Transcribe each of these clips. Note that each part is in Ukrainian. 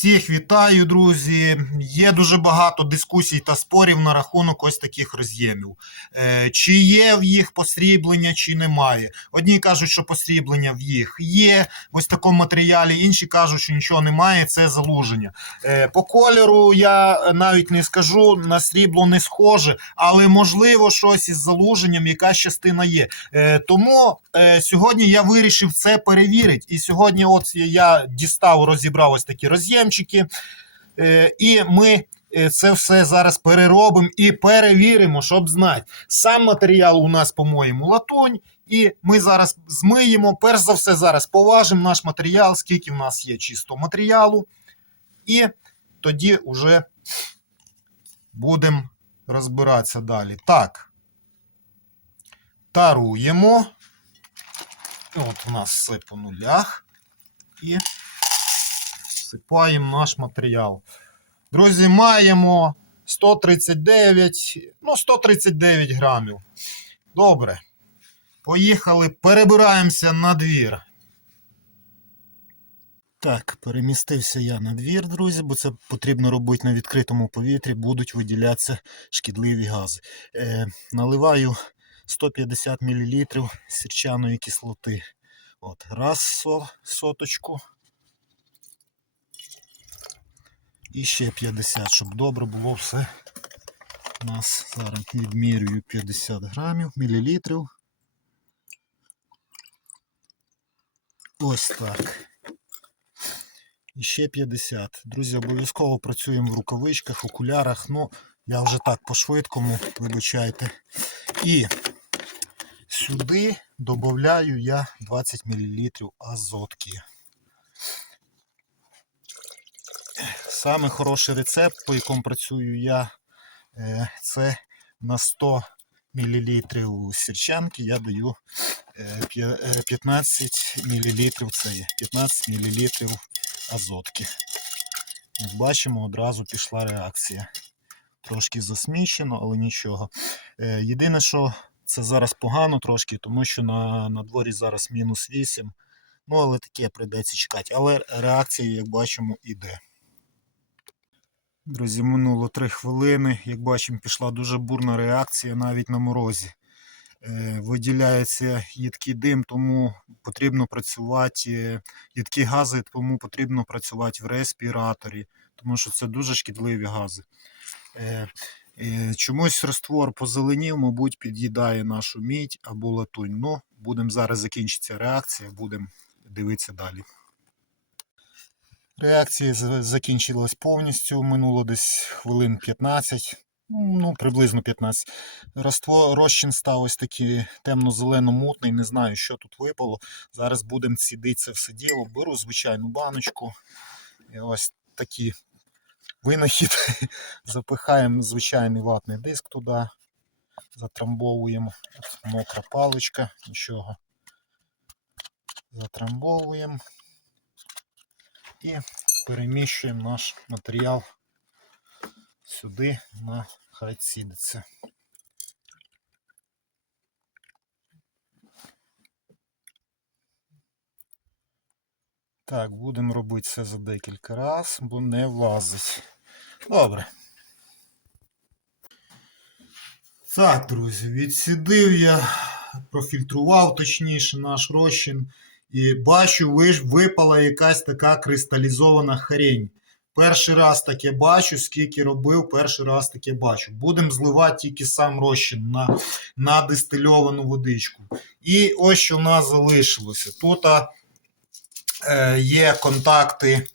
Всіх вітаю, друзі. Є дуже багато дискусій та спорів на рахунок ось таких роз'ємів. Е, Чи є в їх посріблення, чи немає. Одні кажуть, що посріблення в їх є в ось такому матеріалі, інші кажуть, що нічого немає, це залуження. Е, По кольору я навіть не скажу, на срібло не схоже, але можливо щось із залуженням, якась частина є. Е, Тому сьогодні я вирішив це перевірити. І сьогодні, от я дістав, розібрав ось такі роз'ємчики. Е, І ми е, це все зараз переробимо і перевіримо, щоб знати. Сам матеріал у нас, по-моєму, латунь. І ми зараз змиємо. Перш за все, зараз поважимо наш матеріал, скільки в нас є чистого матеріалу. І тоді вже будемо розбиратися далі. Так. Таруємо. От у нас все по нулях. І всипаємо наш матеріал. Друзі, маємо 139, ну, 139 грамів. Добре. Поїхали, перебираємося на двір. Так, перемістився я на двір, друзі, бо це потрібно робити на відкритому повітрі, будуть виділятися шкідливі гази. Е, наливаю 150 мл сірчаної кислоти. От, раз со, соточку. І ще 50, щоб добре було все. У нас зараз відмірюю 50 грамів, мілілітрів. Ось так. І ще 50. Друзі, обов'язково працюємо в рукавичках, окулярах. Ну, я вже так по-швидкому, вибачайте. І сюди додаю я 20 мл азотки. Саме хороший рецепт, по якому працюю я, е, це на 100 мл сірчанки я даю е, п'я- е, 15 мл це є, 15 мл азотки. Як бачимо, одразу пішла реакція. Трошки засмічено, але нічого. Е, Єдине, що це зараз погано трошки, тому що на, на дворі зараз мінус 8. Ну, але таке прийдеться чекати. Але реакція, як бачимо, іде. Друзі, минуло 3 хвилини. Як бачимо, пішла дуже бурна реакція навіть на морозі. Е, Виділяється їдкий дим, тому потрібно працювати, е, їдкі гази, тому потрібно працювати в респіраторі, тому що це дуже шкідливі гази. Е, Чомусь раствор позеленів, мабуть, під'їдає нашу мідь або латунь. Ну, будемо зараз закінчиться реакція, будемо дивитися далі. Реакція закінчилась повністю. Минуло десь хвилин 15, ну приблизно 15. Раство, розчин став ось такий темно-зелено-мутний, не знаю, що тут випало. Зараз будемо цідити це все діло. Беру звичайну баночку. І ось такі винахід. Запихаємо звичайний ватний диск туди, затрамбовуємо. От мокра паличка, нічого. Затрамбовуємо і переміщуємо наш матеріал сюди на хай сідеться. Так, будемо робити це за декілька разів, бо не влазить. Добре. Так, друзі, відсідив я, профільтрував точніше наш розчин. І бачу, виш- випала якась така кристалізована хрень. Перший раз таке бачу, скільки робив, перший раз таке бачу. Будемо зливати тільки сам розчин на, на дистильовану водичку. І ось що в нас залишилося. Тут е, є контакти,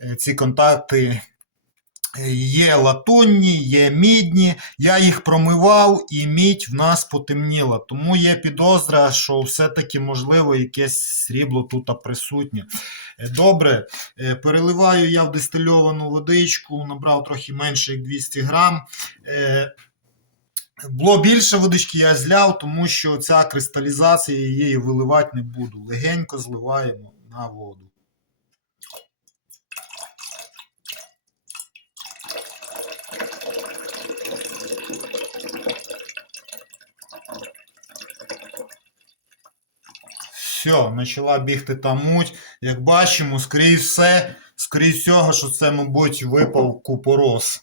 е, ці контакти є латунні, є мідні. Я їх промивав і мідь в нас потемніла. Тому є підозра, що все-таки можливо якесь срібло тут присутнє. Е, Добре, е, переливаю я в дистильовану водичку, набрав трохи менше як 200 грам. Е, Було більше водички, я зляв, тому що ця кристалізація її виливати не буду. Легенько зливаємо на воду. Все, почала бігти та муть. Як бачимо, скоріше все, Скоріше всього, що це, мабуть, випав купорос.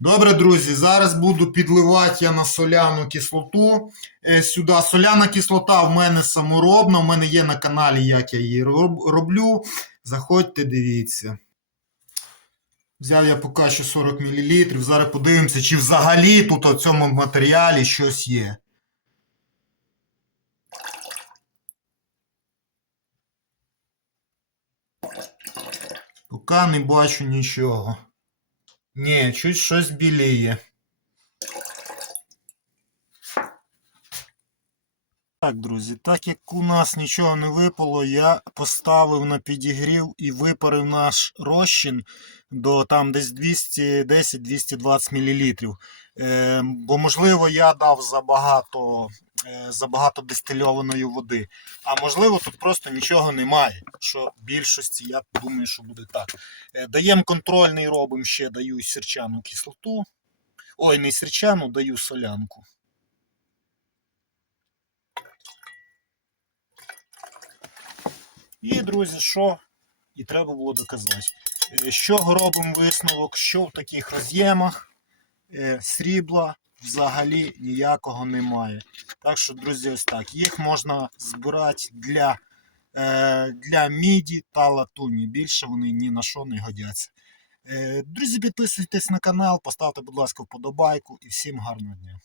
Добре, друзі, зараз буду підливати я на соляну кислоту е, сюди. Соляна кислота в мене саморобна, в мене є на каналі, як я її роблю. Заходьте, дивіться. Взяв я поки що 40 мл. Зараз подивимося, чи взагалі тут у цьому матеріалі щось є. Поки не бачу нічого. Ні, чуть щось біліє. Так, друзі, так як у нас нічого не випало, я поставив на підігрів і випарив наш розчин до там десь 210-220 мл. Е, бо, можливо, я дав забагато, забагато дистильованої води. А можливо, тут просто нічого немає. Що в більшості, я думаю, що буде так. Е, даємо контрольний, робимо ще даю сірчану кислоту. Ой, не сірчану, даю солянку. І, друзі, що і треба було доказати. Е, З чого робимо висновок, що в таких роз'ємах е, срібла взагалі ніякого немає. Так що, друзі, ось так. Їх можна збирати для, е, для міді та латуні. Більше вони ні на що не годяться. Е, Друзі, підписуйтесь на канал, поставте, будь ласка, вподобайку і всім гарного дня.